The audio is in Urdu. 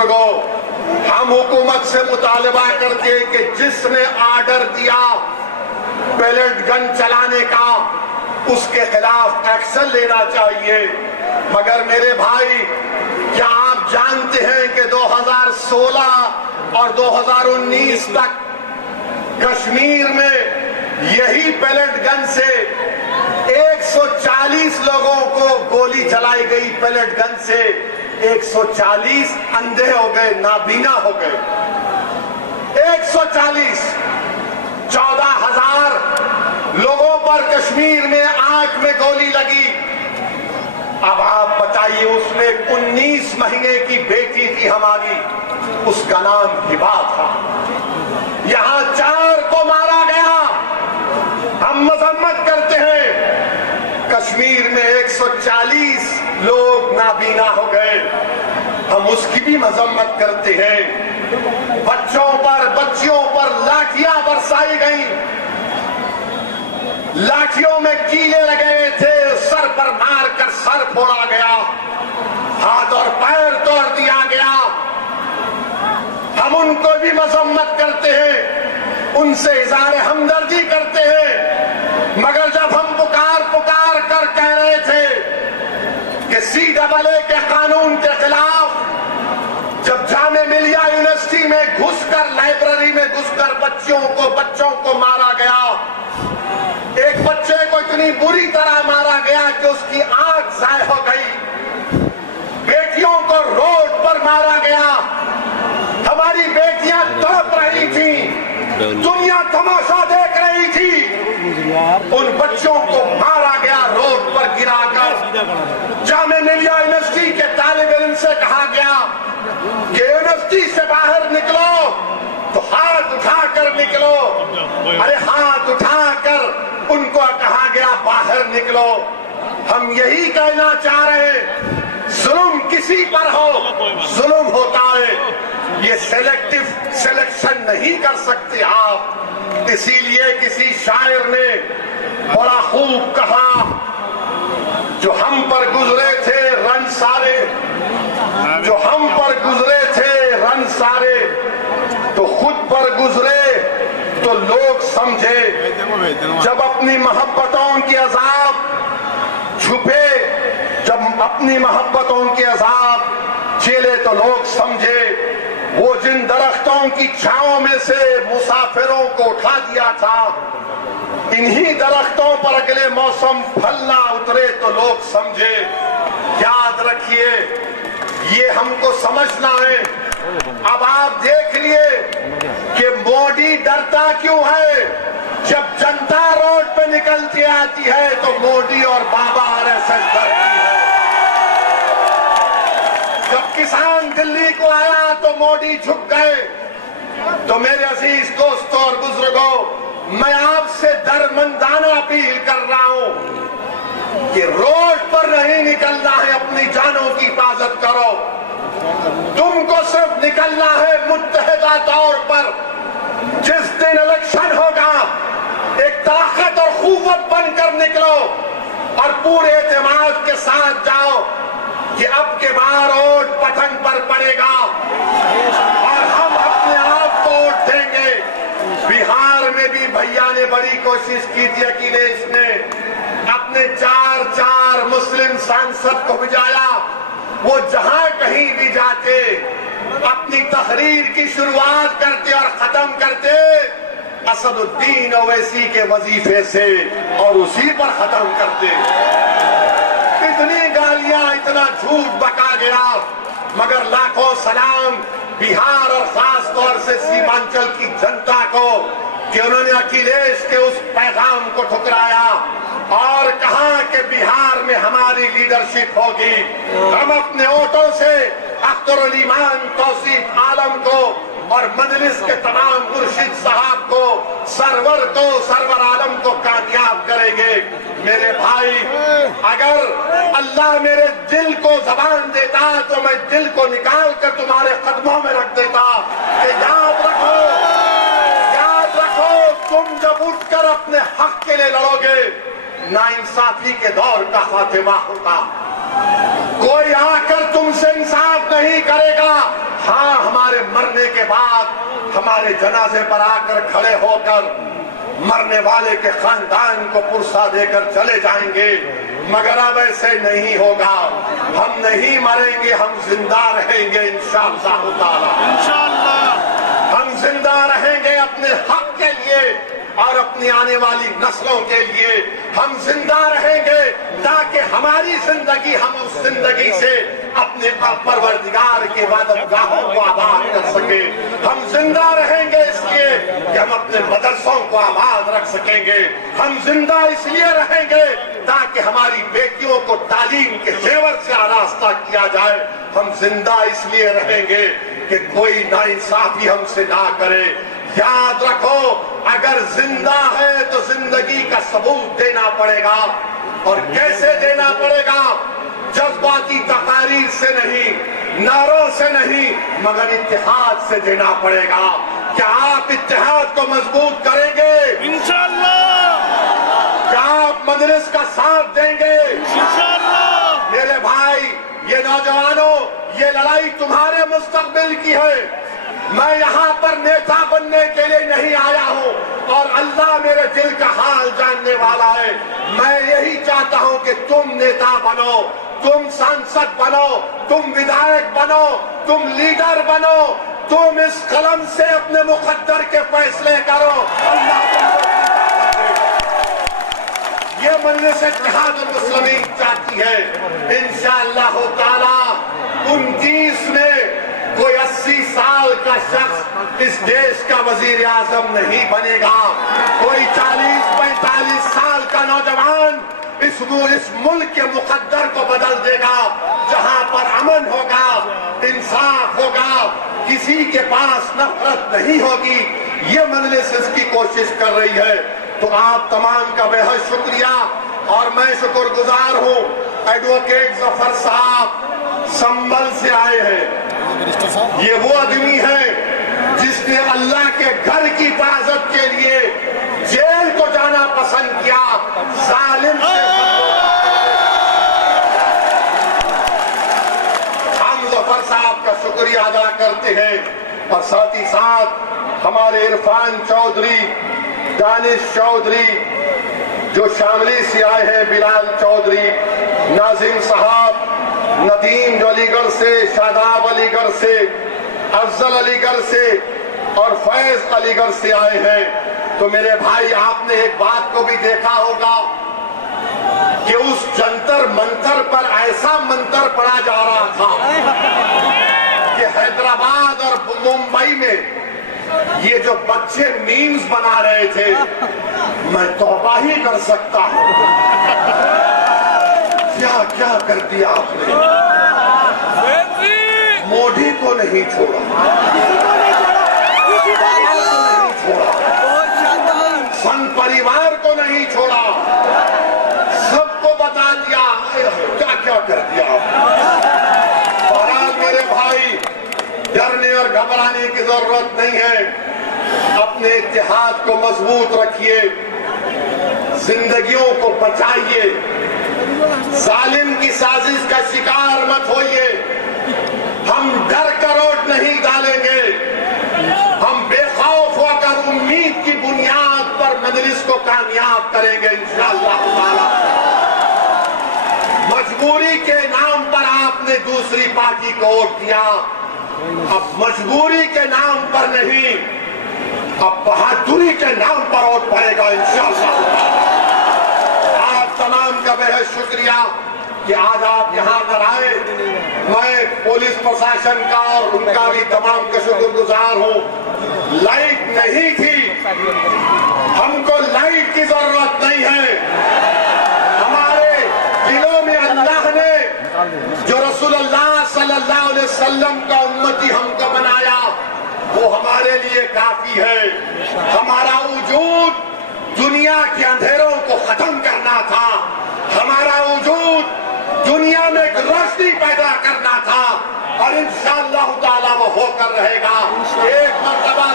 بزرگوں، ہم حکومت سے مطالبہ کرتے ہیں کہ جس نے آرڈر دیا پیلٹ گن چلانے کا اس کے خلاف ایکشن لینا چاہیے۔ مگر میرے بھائی، کیا آپ جانتے ہیں کہ 2016 اور 2019 تک کشمیر میں یہی پیلٹ گن سے 140 لوگوں کو گولی چلائی گئی؟ پیلٹ گن سے 140 اندھے ہو گئے، نابینا ہو گئے۔ 140، 14,000 لوگوں پر کشمیر میں آنکھ میں گولی لگی۔ اب آپ بتائیے، اس میں 19 مہینے کی بیٹی تھی ہماری، اس کا نام ہبا تھا۔ یہاں 4 کو مارا گیا۔ ہم مذمت کرتے ہیں، کشمیر میں 140 لوگ نابینا ہو گئے، ہم اس کی بھی مذمت کرتے ہیں۔ بچوں پر، بچیوں پر لاٹھیاں برسائی گئیں، لاٹھیوں میں کیلے لگے تھے، سر پر مار کر سر پھوڑا گیا، ہاتھ اور پیر توڑ دیا گیا۔ ہم ان کو بھی مذمت کرتے ہیں، ان سے اظہار ہمدردی کرتے ہیں، مگر جب ہم پکار کر کہہ رہے تھے کہ CAA کے قانون کے خلاف، جب جامعہ ملیہ یونیورسٹی میں گھس کر، لائبریری میں گھس کر بچوں کو مارا گیا، ایک بچے کو اتنی بری طرح مارا گیا کہ اس کی آنکھ ضائع ہو گئی، بیٹیوں کو روڈ پر مارا گیا، ہماری بیٹیاں تڑپ رہی تھیں، دنیا تماشا دیکھ رہی تھی، ان بچوں کو مارا گیا، روڈ پر گرا کر۔ جامعہ ملیہ یونیورسٹی کے طالب علم سے کہا گیا کہ یونیورسٹی سے باہر نکلو تو ہاتھ اٹھا کر نکلو۔ ارے ہاتھ اٹھا کر ان کو کہا گیا باہر نکلو۔ ہم یہی کہنا چاہ رہے ہیں، ظلم کسی پر ہو، ظلم ہوتا ہے، یہ سلیکٹیو سلیکشن نہیں کر سکتے آپ۔ اسی لیے کسی شاعر نے بڑا خوب کہا، جو ہم پر گزرے تھے رن سارے، جو ہم پر گزرے تھے رن سارے، تو خود پر گزرے تو لوگ سمجھے، جب اپنی محبتوں کی عذاب چھپے، جب اپنی محبتوں کی عذاب جھیلے تو لوگ سمجھے۔ وہ جن درختوں کی چھاؤں میں سے مسافروں کو اٹھا دیا تھا، انہی درختوں پر اگلے موسم پھل نہ اترے تو لوگ سمجھے۔ یاد رکھیے، یہ ہم کو سمجھنا ہے۔ اب آپ دیکھ لیے کہ مودی ڈرتا کیوں ہے؟ جب جنتا روڈ پہ نکلتی آتی ہے تو مودی اور بابا RSS ڈرتی ہے۔ جب کسان دلی کو آیا تو مودی جھک گئے۔ تو میرے عزیز دوستوں اور بزرگوں، میں آپ سے درمندانہ اپیل کر رہا ہوں کہ روڈ پر نہیں نکلنا ہے، اپنی جانوں کی حفاظت کرو۔ تم کو صرف نکلنا ہے متحدہ طور پر۔ جس دن الیکشن ہوگا، ایک طاقت اور قوت بن کر نکلو اور پورے اعتماد کے ساتھ جاؤ کہ اب کے بار ووٹ پتھن پر پڑے گا اور ہم اپنے آپ کو ووٹ دیں گے۔ بہار میں بھی بھیا نے بڑی کوشش کی تھی، اکھلیش نے اپنے 4 مسلم سانسد کو بھجایا۔ وہ جہاں کہیں بھی جاتے، اپنی تقریر کی شروعات کرتے اور ختم کرتے اسد الدین اویسی کے وظیفے سے، اور اسی پر ختم کرتے۔ اتنی گالیاں، اتنا جھوٹ بکا گیا، مگر لاکھوں سلام بہار اور خاص طور سے سیمانچل کی جنتا کو کہ انہوں نے اکھلیش کے اس پیغام کو ٹھکرایا اور کہا کہ بہار میں ہماری لیڈرشپ ہوگی۔ ہم اپنے ووٹوں سے اختر الایمان توصیف عالم کو اور مجلس کے تمام مرشد صاحب کو، سرور عالم کو کامیاب کریں گے۔ میرے بھائی، اگر اللہ میرے دل کو زبان دیتا تو میں دل کو نکال کر تمہارے قدموں میں رکھ دیتا کہ یاد رکھو تم جب اٹھ کر اپنے حق کے لیے لڑو گے، ناانصافی کے دور کا خاتمہ ہوگا۔ کوئی آ کر تم سے انصاف نہیں کرے گا، ہاں ہمارے مرنے کے بعد ہمارے جنازے پر آ کر کھڑے ہو کر مرنے والے کے خاندان کو پرسہ دے کر چلے جائیں گے، مگر اب ایسے نہیں ہوگا. ہم نہیں مریں گے، ہم زندہ رہیں گے انشاءاللہ تعالی. ہم زندہ رہیں گے اپنے حق کے لیے اور اپنی آنے والی نسلوں کے لیے. ہم زندہ رہیں گے تاکہ ہماری زندگی ہم اس زندگی سے اپنے پروردگار کی عبادت گاہوں کو آباد کر سکیں. ہم زندہ رہیں گے اس لیے کہ ہم اپنے مدرسوں کو آباد رکھ سکیں گے. ہم زندہ اس لیے رہیں گے تاکہ ہماری بیٹیوں کو تعلیم کے زیور سے آراستہ کیا جائے. ہم زندہ اس لیے رہیں گے کہ کوئی ناانصافی ہم سے نہ کرے. یاد رکھو، اگر زندہ ہے تو زندگی کا ثبوت دینا پڑے گا. اور کیسے دینا پڑے گا؟ جذباتی تقاریر سے نہیں، نعروں سے نہیں، مگر اتحاد سے دینا پڑے گا. کیا آپ اتحاد کو مضبوط کریں گے؟ انشاءاللہ. کیا آپ مجلس کا ساتھ دیں گے؟ انشاءاللہ. میرے بھائی، یہ نوجوانوں، یہ لڑائی تمہارے مستقبل کی ہے. میں یہاں پر نیتا بننے کے لیے نہیں آیا ہوں، اور اللہ میرے دل کا حال جاننے والا ہے. میں یہی چاہتا ہوں کہ تم نیتا بنو، تم سانسد بنو، تم ودھائک بنو، تم لیڈر بنو، تم اس قلم سے اپنے مقدر کے فیصلے کرو. اللہ تم کو یہ مجلس اتحاد المسلمین چاہتی ہے. انشاءاللہ تعالی 29 میں کوئی 80 سال کا شخص اس دیش کا وزیر اعظم نہیں بنے گا. کوئی 40-45 سال کا نوجوان اس ملک کے مقدر کو بدل دے گا. جہاں پر امن ہوگا، انصاف ہوگا، کسی کے پاس نفرت نہیں ہوگی. یہ مجلس اس کی کوشش کر رہی ہے. تو آپ تمام کا بے حد شکریہ، اور میں شکر گزار ہوں. ایڈوکیٹ ظفر صاحب سنبل سے آئے ہیں. یہ وہ آدمی ہے جس نے اللہ کے گھر کی حفاظت کے لیے جیل کو جانا پسند کیا. ظالم سے ہم ظفر صاحب کا شکریہ ادا کرتے ہیں. اور ساتھ ہی ساتھ ہمارے عرفان چودھری، دانش چودھری جو شاملی سے آئے ہیں، بلال چودھری، ناظم صاحب، ندیم جو علی گڑھ سے، شاداب علی گڑھ سے، افضل علی گڑھ سے، اور فیض علی گڑھ سے آئے ہیں. تو میرے بھائی، آپ نے ایک بات کو بھی دیکھا ہوگا کہ اس جنتر منتر پر ایسا منتر پڑا جا رہا تھا کہ حیدرآباد اور ممبئی میں یہ جو بچے میمز بنا رہے تھے، میں توبہ ہی کر سکتا ہوں. کیا کیا کر دیا آپ نے. موڈی کو نہیں چھوڑا، سن پریوار کو نہیں چھوڑا، سب کو بتا دیا کیا کیا کر دیا آپ نے. بہرحال میرے بھائی، ڈرنے اور گھبرانے کی ضرورت نہیں ہے. اپنے اتحاد کو مضبوط رکھیے، زندگیوں کو بچائیے، ظالم کی سازش کا شکار مت ہوئیے. ہم ڈر کر ووٹ نہیں ڈالیں گے، ہم بے خوف ہو کر امید کی بنیاد پر مجلس کو کامیاب کریں گے انشاءاللہ تعالی. مجبوری کے نام پر آپ نے دوسری پارٹی کو ووٹ دیا، اب مجبوری کے نام پر نہیں، اب بہادری کے نام پر ووٹ پڑے گا انشاءاللہ. آپ تمام کا بے حد شکریہ کہ آج آپ یہاں پر آئے. میں پولیس پرشاسن کا اور ان کا بھی تمام کا شکر گزار ہوں. لائٹ نہیں تھی، ہم کو لائٹ کی ضرورت نہیں ہے. ہمارے دلوں میں اللہ نے جو رسول اللہ صلی اللہ علیہ وسلم کا امتی ہم کو بنایا، وہ ہمارے لیے کافی ہے. ہمارا وجود دنیا کے اندھیروں کو ختم کرنا تھا، ہمارا وجود دنیا میں ایک روشنی پیدا کرنا تھا، اور انشاءاللہ تعالی وہ ہو کر رہے گا. ایک مرتبہ